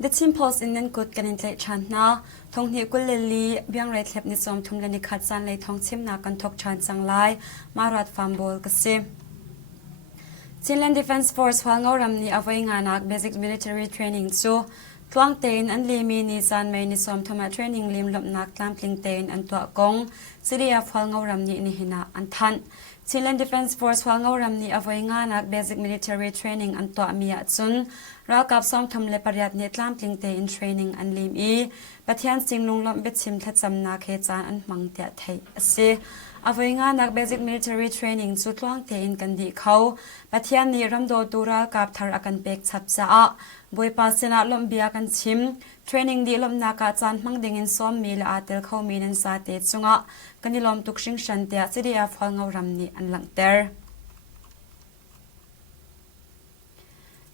The Timples in Kut Zaanlei Thawngchimnak Biangreithlep ni som thumlani khat Zaanlei Thawngchimnak kan thok chan changlai marat fambol kasi Finland Defence Force Hwalngauram ni avai nganak basic military training chu tlangtein an limi ni Zaanmei ni som thoma training lim lopnak tlamplingtein an tua kong Siria Hwalngauram ni hina an than Finland Defence Force Hwalngauram ni avai nganak basic military training an tua mia chun rakap som thom le pariat ni tlamplingtein training an lim I pathian singlung lom betchim thachamna khe chan an mangtia thei ase avai nganak basic military training chu tlangtein kan di khau pathian ni ramdo tura kap thar akan pek chapcha a boipa sena lombia kan chim training di lomna ka chan mangdingin som mil atel khau minen sa te chunga kanilom tuksing shantia Siria Hwalngauram ni an langter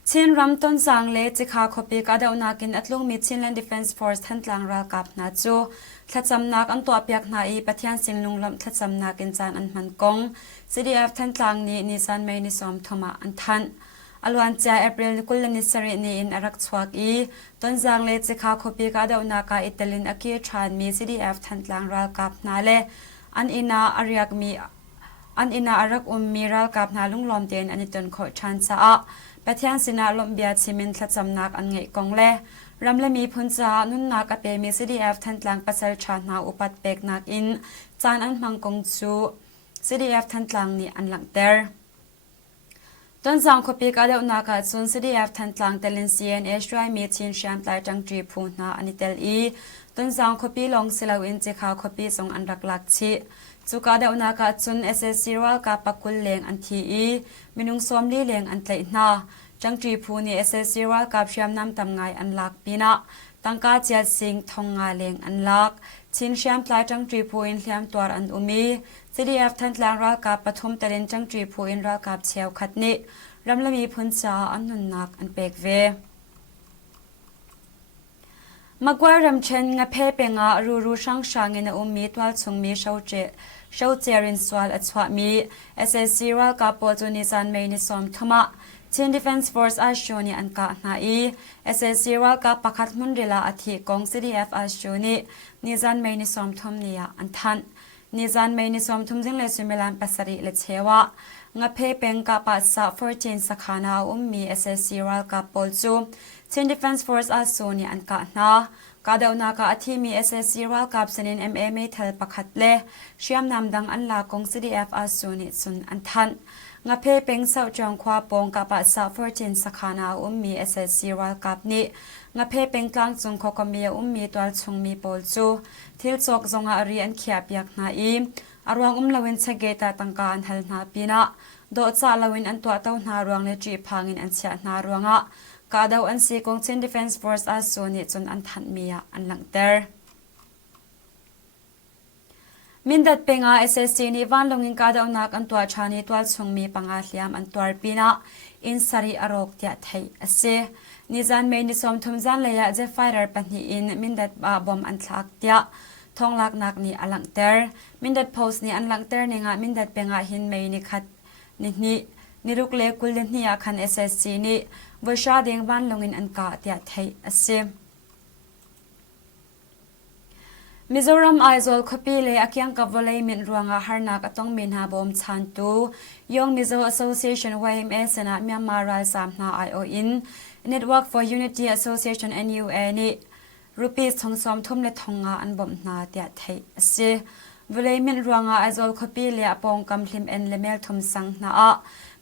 Chin Ramton Zaanlei Chikha Khopi Kadaunakin Atlung Mi Finland Defence Force Thantlang Ral Kap Na Chu Thachamnak an to piak na I pathian singlung lam thachamnakin chan an man kong CDF Thantlang ni Zaanmei ni som thoma an than Alwan cha April kulani sari ni in arak chhuak I Ton Zaanlei Chikha Khopi Kadaunaka italin aki than mi CDF Thantlang Ral Kap na le an ina ariak mi an ina arak mi ral kap na lunglom ten aniton kho than cha a pathian sina lombia chimin thachamnak an ngei kongle ramlami phuncha nunna ka pe mi CDF Thantlang pasal thana upat pek nak in chan an mangkong chu CDF Thantlang ni an langter Ton Zang Khopi Kadauna ka chun CDF Thantlang telin CNA shrai mi chin sham tlai tangtri phuna anitel I Ton Zang Khopi long silawin Chikha Khopi song an raklak chi chu Kadauna ka chun SSC ral ka pakul leng an thi I minung somli leng an tlai na tangtri phuni SSC ral ka sham nam tam ngai an lak pina tangka chia sing thonga leng an lak chin sham tlai tangtri phuin hliam twar an umi CDF Thantlang ral ka pathum talen tangtri phuin ral ka cheu khatni ramlami phuncha an nunnak an pek ve Magwar ramchen nga phe penga ru sang sangena ummi twal chungmi shaucherin swal achwa mi SSC ral ka polchuni Zaanmei ni som thoma Chin Defence Force Ashoni an ka na I SSC ral ka pakhat munrila athi kong CDF Ashoni ni Zaanmei ni som thom nia an than ni Zaanmei ni som thum jing le sumelan pasari le chewa nga phe peng ka pa sa 14 sakhana ummi SSC ral ka polchu Chin Defence Force Ashoni an ka na Kadauna ka athimi SSC ral ka sanin MMA thal pakhat le shiam namdang an la kong CDF Ashoni chun an than nga phe peng sau chang khwa pong ka pa sa 14 sakhana ummi SSC ral kap ni nga phe peng tlang chung kho komia ummi twal chungmi pol chu thil chok zonga ari an khia piak na I arwang lawin chageta tangka an hal na pina do cha lawin an twa taw na ruang le tri phangin an chha na ruanga kadaw an si kong Chin Defence Force Ashoni chun an than mia an langter Mindat penga SSC ni vanlongin kadaunak an tua chani twal chungmi panga hliam an twar pina in sari arok tia thei ase ni Zaanmei ni som thum Zaanleia je fighter pani in mindat ba bom an thlak tia thonglak nak ni alangter mindat post ni an langter ninga mindat penga hin mei ni khat ni nirukle kulden ni akhan SSC ni voisha deng vanlongin an ka tia thei ase Mizoram Aizol Khopi le akyang ka volei min ruanga harnak atong min ha bom chan tu Young Mizo Association YMS na Myanmar ral samna IO in Network for Unity Association NUA ni rupees thongsom thum le thonga an bom na tia thei ase volei min ruanga Aizol Khopi le apong kam hlim en le mel thum sang na a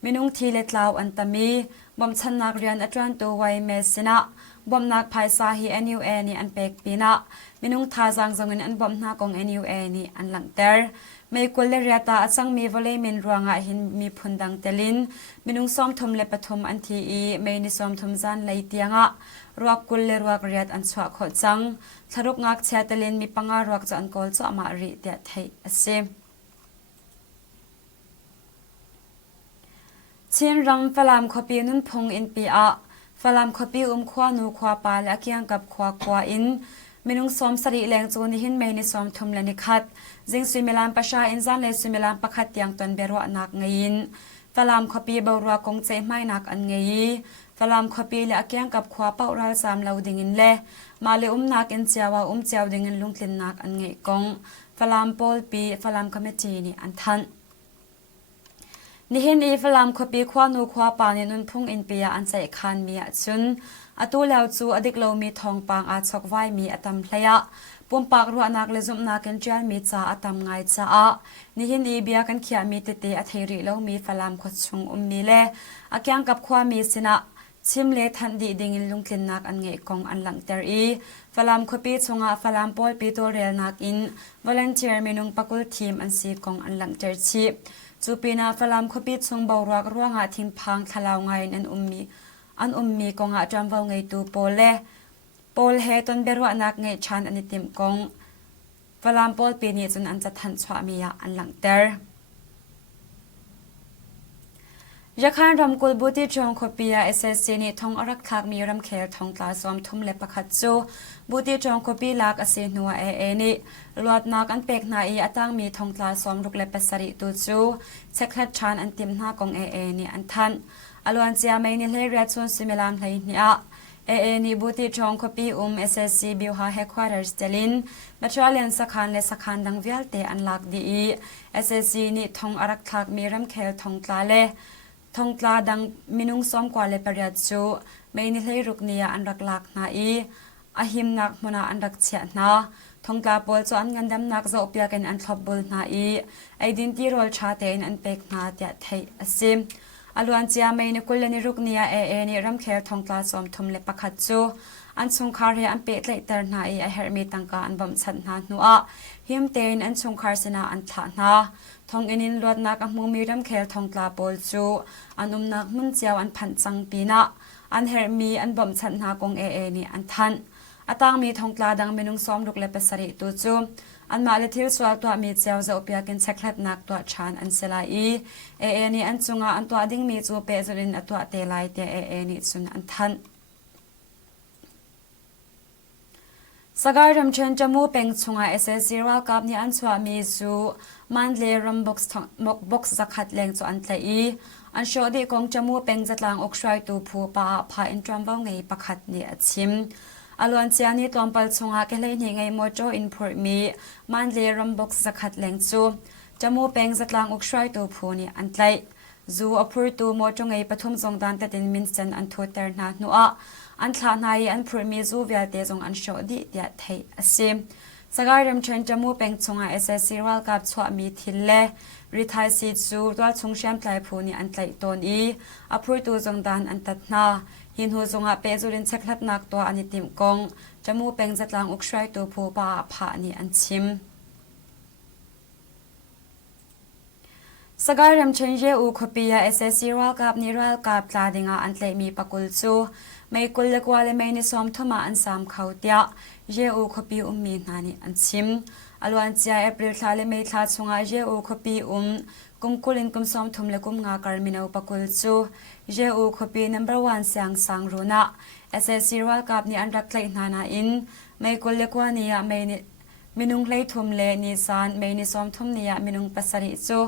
minung thi le tlaw an tami bom channak rian atran tu YMS na bom nak phaisa hi NUA ni an pek pina minung tha zangin an bom na kong NUA ni an langter mei kuleriata achang mi volei min ruanga hin mi phundang telin minung som thum le pathum an thi I mei ni som thum Zaanlei tianga ruak kulle ruak riat an chwa kho chang tharuk ngak chha telin mi panga ruak cha an kol cha ma ri tia thei ase Chin ram falam khopi nun phung in pi a falam khopi khwa nu khwa pa la kyang kap khwa in minung som sari leng chu ni hin mei ni som thum lani khat jing suimelam pasha in Zaanlei suimelam pakhat yang ton berwa nak ngein falam khopi borwa kong che mai nak an ngei ฟลามขปีและเกียงกับขวาเป้าราสามเหลาดิ่งเล่มาเลนักอินเจียวเจียวดิ่งลุงคลินนักอันไงกงฟลามโพลปีฟลามคอมเมจีนี่อันทันนี่เห็นอีฟลามขปีขวานูขวาปานี่นุนพุ่งอินเปียอันใจคันมีจุนอตูแล้วจูอดิกโลมีทองปางอาชกไว้มีอตัมเพลยะปุ่มปากรัวนักเลซุมนักเนจียนมีจ่าอตัมไงจ่านี่เห็นอีเบียกันเขียมีติอัธริโลมีฟลามขดชงมีเล่อาเกียงกับขวามีสินะชิมเลทันดีดิ่งลุงคลินนักอันไงกงอันหลังเตอรีฟลามขปีชงอาฟลามโพลปีตัวเรียนักอินวอลเนเทียร์มีนุงปักุลทีมอันซีกงอันหลังเตอร์ชีจูปีนาฟลามขปีชงเบารักรัวงาทิมพังทลาวไงอันมีกงอาจำว่าไงตูโพลเฮตนเบรวนักไงชันอันติมกงฟลามโพลปีนี้จนอันจะทันสวามีอันหลังเตอร์ยาคานรำกุลบุตรจงขปียาSSCนี่ทงอรักทักมีรำเคลทงตาสวมทุ่มเล็บประคัดจูบุตรจงขปีลักอเสนัวนี่ลวดนักอันเป็กนาอีตั้งมีทงตาสวมรุกเล็บปัสริตูจูเช็คลัดชานอันติมหน้ากงนี่อันทันอลวนเจียไม่นิเลเรียชวนซิมิลามเลยนี่นี่บุตรจงขปีSSC บิวฮาเฮควอเตอร์สเตลินเมทรอเลียนสักขันและสักขันดังวิลเตอันลักดีSSC นี่ทงอรักทักมีรำเคลทงตาเลทงตลาดังมินุงซ้อมกว่าเลปริยัดจูไม่นิเลยรุกเนียอันรักลักนาอาหิมนักมนาอันรักเชียนาทงตลาปอลจวนงันดำนักจะอุปยากันอันทบบุลนาไอดินที่รอลชาเตนอันเป็กนาเตียไทยซิมอลวนเจียไม่นิคุลนิรุกเนียนี่รำเคลทงตลาซ้อมทมเลปคัดจูอันสงคาร์เรอันเป็ดเลเตอร์นาไอเฮร์มีตังกาอันบ่มชัดนาหนัวหิมเตนอันสงคาร์สนาอันทานาทงอินินลวดนักมูมีรำเคลทงตลาปอลจูอันนักมุนเจียวอันพันจังปีนะอันเฮร์มีอันบ่มชัดนากงนี่อันทันอาตังมีทงตลาดังเมนุงซ้อมลุกเลปสริตูจูอันมาเลทิลสวาตัวมีเจียวจะอุปยากินเช็คลัดนักตัวชานอันเซลายนี่อันจุงอันตัวดิ้งมีจูเปจุลินตัวเตลัยเตนี่จุนอันทันสกายรำเชิญจมูเป็นชงSSC รัลกับนี่อันสวามีจูมันเลรำบ็อกซ์สักขัดแรงจวนเตยอันโชดีกงจมูเป็นจัดลางอกชายตูผูปาพาอินทรัมบ้าไงประคัดเนี่ยชิมอลวนเจียนี่ตอมปัลชงอาเกเลยนี่ไงโมโจอินพอร์มีมันเลรำบ็อกซ์สักขัดแรงจูจมูเป็นจัดลางอกชายตูผูนี่อันเตยจูอพูตูโมโจไงปฐุมจงดานแต่ดินมินเซนอันทูเตอร์นาหนัวอันทลานายอันพรมีจูเวียเตจงอันโชดีเดียไทยซิมสกายรำเชิญจมูเป็นชงSSC รัลกับชวมีทิลเล่ริทายซีจูตัวชงเชียมไตพูนี่อันไตตนอพูตูจงดานอันตัดนาหินหูจงเปจุลินเช็คลัดนักตัวอันติมกงจมูเป็นจัดลางอุกชายตัวผูปาผานี่อันชิมสกายรำเชิญเยอูขปียาSSC รัลกับนิรัลกับลาดิงาอันเตมีปักุลจูไม่กุลเล็กว่าเลยไม่นิสอมทมาอันสามเขาเตียเยอูขปีมีนานี่อันชิมอลวันเจียเอพริลทาเลไม่ทาชงอาเยอูขปีกุมกุลินกุมสอมทุมเลกุมงาการมินาอุปกุลจูเยอูขปี number 1เสียงสังรุนะ SSC รัลกับนี่อันรักเลยนาอินไม่กุลเล็กว่านี่ไม่มินุงเลยทุมเลนิสานไม่นิสอมทุมนี่มินุงปัสริจู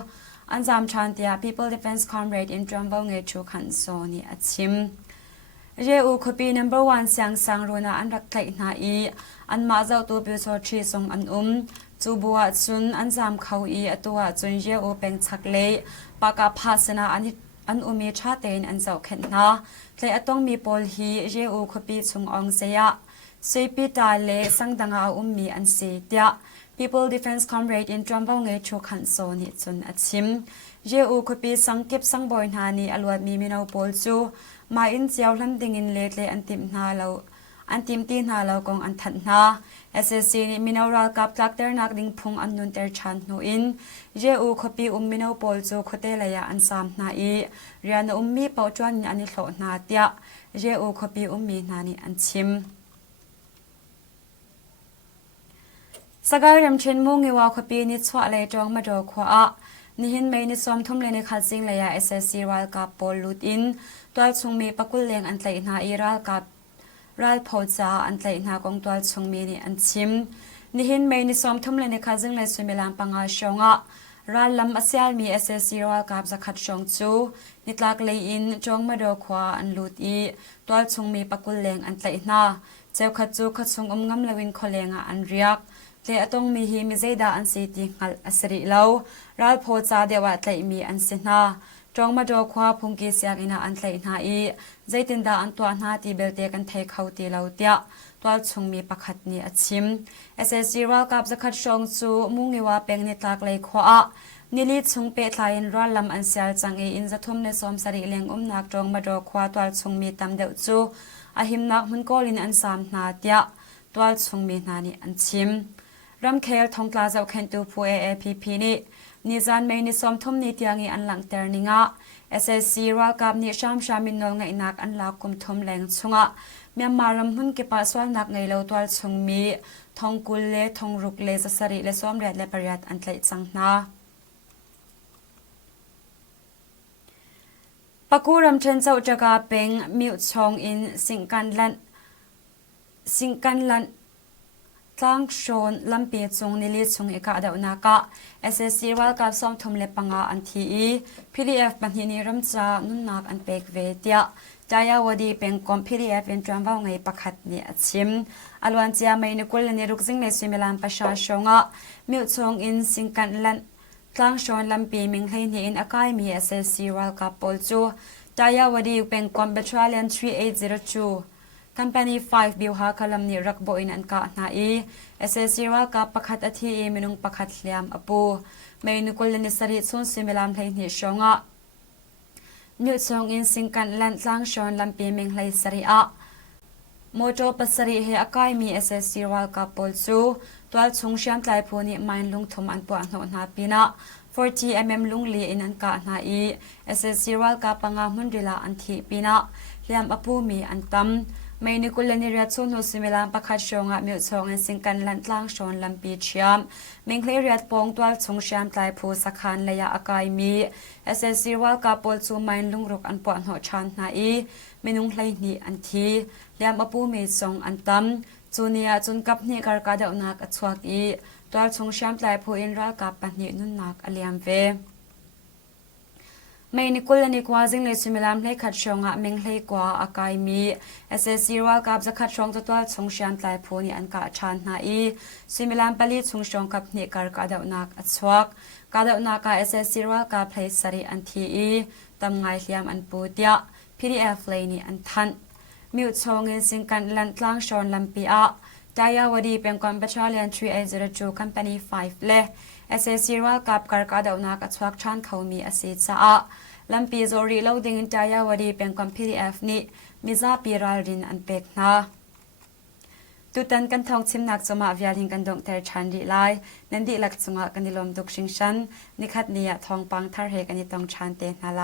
อันจำชันเตีย People Defense Comrade in จอมบ่าวเงชูขันโซนี่อัดชิมเยอูขปี number 1เสียงสังรุนะอันรักเลยนาอันมาเจ้าตัวปิวโซทรีทรงอันจูบัวจุนอันจำเขาตัวจุนเยอูเป็นชักเลยปากาภาสนาอันมีชาเตนอันเจ้าเข็นนาเลยต้องมีปอลฮีเยอูขปีชงองเสียสวยปีตาเลสังดังอามีอันเสีย People Defense Comrade in จอมบ่าวเงชูขันโซนี่จุนอัดชิมเยอูขปีสังเก็บสังบอยนานีอลวดมีมินาปอลจูมาอินเจียวลำดิงินเลดเลยอันติมนาเราอันติมตีนาเรากงอันทันนา SSC นี่มินารัลกับลักเตอร์นักดิ่งพงอันนุนเตอร์ชันโนอินเยอูขปีมินาปอลจูโคเตเลยอันสามนาเรียนมีเป่าจวนอันนี้โหลนาเตียเยอูขปีมีนานี่อันชิมสกายรำเชนมุงเงวาขปีนิสวะเลยจองมาดอขวานี่เห็นไม่นิสอมทุ่มเลยในขัดสิงเลยSSC รัลกับปอลลูดอินตัวชงมีปักกุลเลงอันไตนารัลกับรัลโพจาอันไตนากองตัวชงมีนี่อันชิมนี่เห็นไม่นิสอมทุ่มเลยในขัดสิงเลยสุมิลามปังอาชงะ รันลำอาเซียนมี SSC รัลกับจะขัดชงจูนิตลักเลยอินจงมาดูขวาอันลุดอีตัวชงมีปักุลเลงอันไหลนาเจ้าขัดจูขัดชงงำเลวินคอเลงอันเรียกเจ้าต้องมีฮิมิเจดาอันสีติงัลอสริเลารัลโพจาเดวัดไหลมีอันสินาจงมาดูขวาพงกีเสียกินาอันไหลนาอีใจตินดาอันตัวนาตีเบลเตกันเทเขาตีเลาเตียตัวชงมีปักขัดนี้อัดชิม SSC รัลกับจะขัดชงจูมุ่งนิว่าเป็นนิตลักเลยขวานิลิชงเปทลายรัลลำอันเซลจังเออินจะทุ่มในสมสริเลงนักจงมาดูขวาตัวชงมีตามเดือดจูอาหิมนักมันก็ลินอันสามนาเตียตัวชงมีนานีอันชิมรำเคลทงกลาเจ้าเข็นตูผู้ AAPP นี่นิจานไม่นิสมทุ่มนิตยังอันหลังเตอร์นิงะ SSC รัลกับนิชามชามินนลไงนักอันลากุมทุ่มแรงชงะเมียนมารำหุ่นเก็บปัสสาวะนักไงเลวตัวชงมีทงกุลเลทงรุกเลจะสริเลส้มเรียดเลปริยัดอันไหลจังนาปักูรำเชนเจ้าจะกาเป็นมิวชงอินสิงกันลันตั้งโซนลำปีจงนิลิชงเอกาดาวนักะ SSC รัลกับซ้อมทมเลปังอาอันที PDF บันทีนิรำจานุนนักอันเป็กเวเตียจายาวดีเป็นคอม PDF เป็นจวนว่าไงประคัดเนี่ยชิมอลวันเจียไม่นึกว่าในรุกซิงในสุมิลันประชาชนอ่ะมิวชงอินสิงกันลันตั้งโซนลำปีมิงให้เนี่ยอินอากาศมี SSC รัลกับปอลจูจายาวดีเป็นคอม Battalion 3802 Company 5 บิวฮาคลัมนิรักโบอินอันกะนาอี SSC รัลกับประคัดอาทิมินุงประคัดเลียมอปูไม่นึกว่าในสริสุนสุมิลันให้เนี่ยชงอ่ะมิวชงอินสิงกันลันตั้งโซนลำปีมิงให้สริอาโมโจปัสริเฮอากายมี SSC รัลกับปอลจูตัวชงเชียมไตพูนิไม่ลุงทมอันปวดหัวนาปีนะ40mm ลุงลีอินอันกะนาอี SSC รัลกับปังอามุนดิลาอันทีปีนะเลียมอปูมีอันตัมไม่นึกว่าในเรื่องส่วนหัวสิมิลานประคัดชงมิวชงอินสิงกันลันตั้งโซนลำปีเชียมมิงเคลียร์ปองตัวชงเชียมไตพูสักขันเลยอากายมี SSC รัลกับปอลจูไม่ลุงรุกอันปวดหัวชันนาอีมินุงไหลนีอันทีเลียมอปูมีชงอันตัมจูเนียจุนกับนี่การกระเดานักอัศวกีตัวชงเชียมไตพูอินรัลกับปัญญนุนนักอเลียมเวไม่นิคุลนิกว่าจิงเลยสุมิลามให้ขัดชงอ่ะมิงให้กว่าอากายมี SSC รัลกับจะขัดชงตัวชงเชียมไตพูนี่อันกะชันนาอีสุมิลามปลีชงชงกับนี่การกระเดานักอัศวกกระเดานัก SSC รัลกับเพลสรีอันทีตำไงเลียมอันปูเตีย PDF เลยนี่อันทันมิวชงเงินสิงกันลันตั้งโซนลำปีอาจายาวดีเป็นคอม Battalion 3802 Company 5 เล SSC รัลกับการกระเดานักอัศวกชันเขามีอาศิษะลำปีโซรีเราดิ่งจายาวดีเป็นคอม PDF นี่มิซาปีรัลรินอันเป็กนาตุตันกันทองชิมนักจะมาวิญญาณกันดงเตอร์ชันดีไลนันดีหลักจงะกันดิลมดุกชิงชันนิคัดเนียทองปังทาร์เฮกันดิตองชันเตนาไล